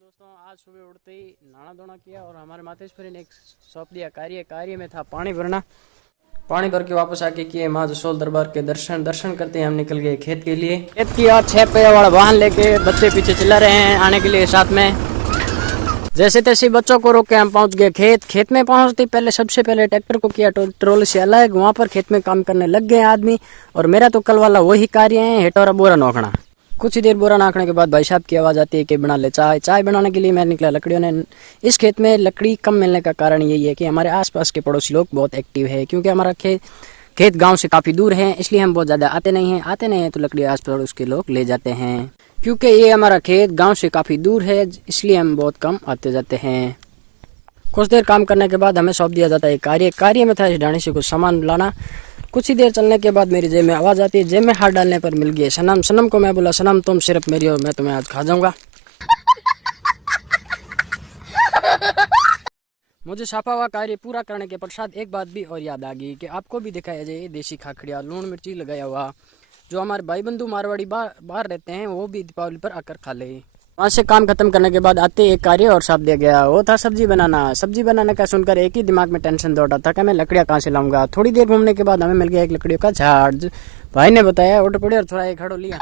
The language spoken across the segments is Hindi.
दोस्तों, आज सुबह उठते ही नहाना धोना किया और हमारे मातेश्वरी ने एक सौंप दिया कार्य में था पानी भरना। पानी भर के वापस आके किए माँ जसोल दरबार के दर्शन करते हैं हम निकल गए खेत के लिए। खेत की और 6 पहिया वाला वाहन लेके बच्चे पीछे चिल्ला रहे हैं आने के लिए साथ में। जैसे तैसे बच्चों को रोक के हम पहुंच गए खेत में पहुंचते पहले सबसे पहले ट्रैक्टर को किया ट्रोले से अलग, वहां पर खेत में काम करने लग गए आदमी। और मेरा तो कल वाला वही कार्य है, हेटोरा बोरा नोखना। कुछ ही देर बोरा नाखने के बाद भाई साहब की आवाज़ आती है कि बना ले चाय बनाने के लिए मैं निकला। लकड़ियों ने इस खेत में लकड़ी कम मिलने का कारण यही है कि हमारे आसपास के पड़ोसी लोग बहुत एक्टिव है, क्योंकि हमारा खेत गांव से काफ़ी दूर है, इसलिए हम बहुत ज़्यादा आते नहीं हैं तो लकड़ी आस पड़ोस के लोग ले जाते हैं। क्योंकि ये हमारा खेत गाँव से काफ़ी दूर है, इसलिए हम बहुत कम आते जाते हैं। कुछ देर काम करने के बाद हमें सौंप दिया जाता है कार्य में था इस ढाणी से कुछ सामान लाना। कुछ ही देर चलने के बाद मेरी जेब में आवाज़ आती है। जेब में हाथ डालने पर मिल गई सनम को मैं बोला, सनम तुम सिर्फ मेरी हो, मैं तुम्हें आज खा जाऊंगा। मुझे छापा हुआ कार्य पूरा करने के पश्चात एक बात भी और याद आ गई कि आपको भी दिखाया जाए देसी खाखड़िया लून मिर्ची लगाया हुआ, जो हमारे भाई बंधु मारवाड़ी बाहर रहते हैं वो भी दीपावली पर आकर खा ले। वहाँ से काम खत्म करने के बाद आते एक कार्य और सौंप दिया गया, वो था सब्जी बनाने का सुनकर एक ही दिमाग में टेंशन दौड़ा था कि मैं लकड़ियाँ कहाँ से लाऊंगा। थोड़ी देर घूमने के बाद हमें मिल गया एक लकड़ियों का झाड़। भाई ने बताया उठ पड़े और थोड़ा एक खड़ो लिया।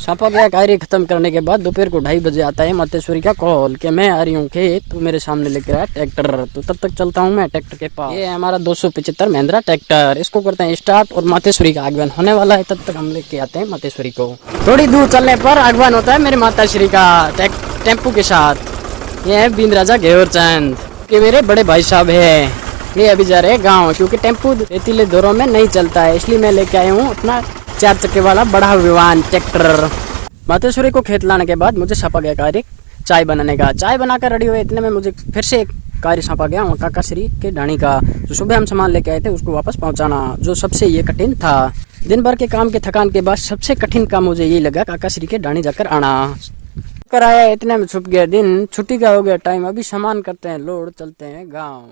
सौंपा गया कार्य खत्म करने के बाद दोपहर को 2:30 बजे आता है मातेश्वरी का कॉल कि मैं आ रही हूँ खेत, तो मेरे सामने लेकर आया ट्रैक्टर। तो तब तक चलता हूँ मैं ट्रैक्टर के पास। ये है हमारा 275 महिंद्रा ट्रैक्टर, इसको करते हैं स्टार्ट और मातेश्वरी का आगमन होने वाला है। तब तक हम लेके आते हैं मातेश्वरी को। थोड़ी दूर चलने पर आगमन होता है मेरे माताश्री का टेम्पू के साथ। ये है बीन राजा घेवरचंद के मेरे बड़े भाई साहब है। ये अभी जा रहे हैं गाँव, क्योंकि टेम्पू रेतीले दौरों में नहीं चलता है, इसलिए मैं लेके आया हूँ अपना 4 चक्के वाला बड़ा विमान ट्रैक्टर। मातेश्वरी को खेत लाने के बाद मुझे सौंपा गया कार्य चाय बनाने का। चाय बनाकर रेडी हुए इतने में मुझे फिर से एक कार्य सौंपा गया काका श्री के ढाणी का, जो सुबह हम सामान लेके आए थे उसको वापस पहुंचाना, जो सबसे ये कठिन था। दिन भर के काम के थकान के बाद सबसे कठिन काम मुझे यही लगा काका श्री के ढाणी जाकर आना। कराया इतने में छुप गया दिन, छुट्टी का हो गया टाइम। अभी सामान करते हैं लोड, चलते हैं गाँव।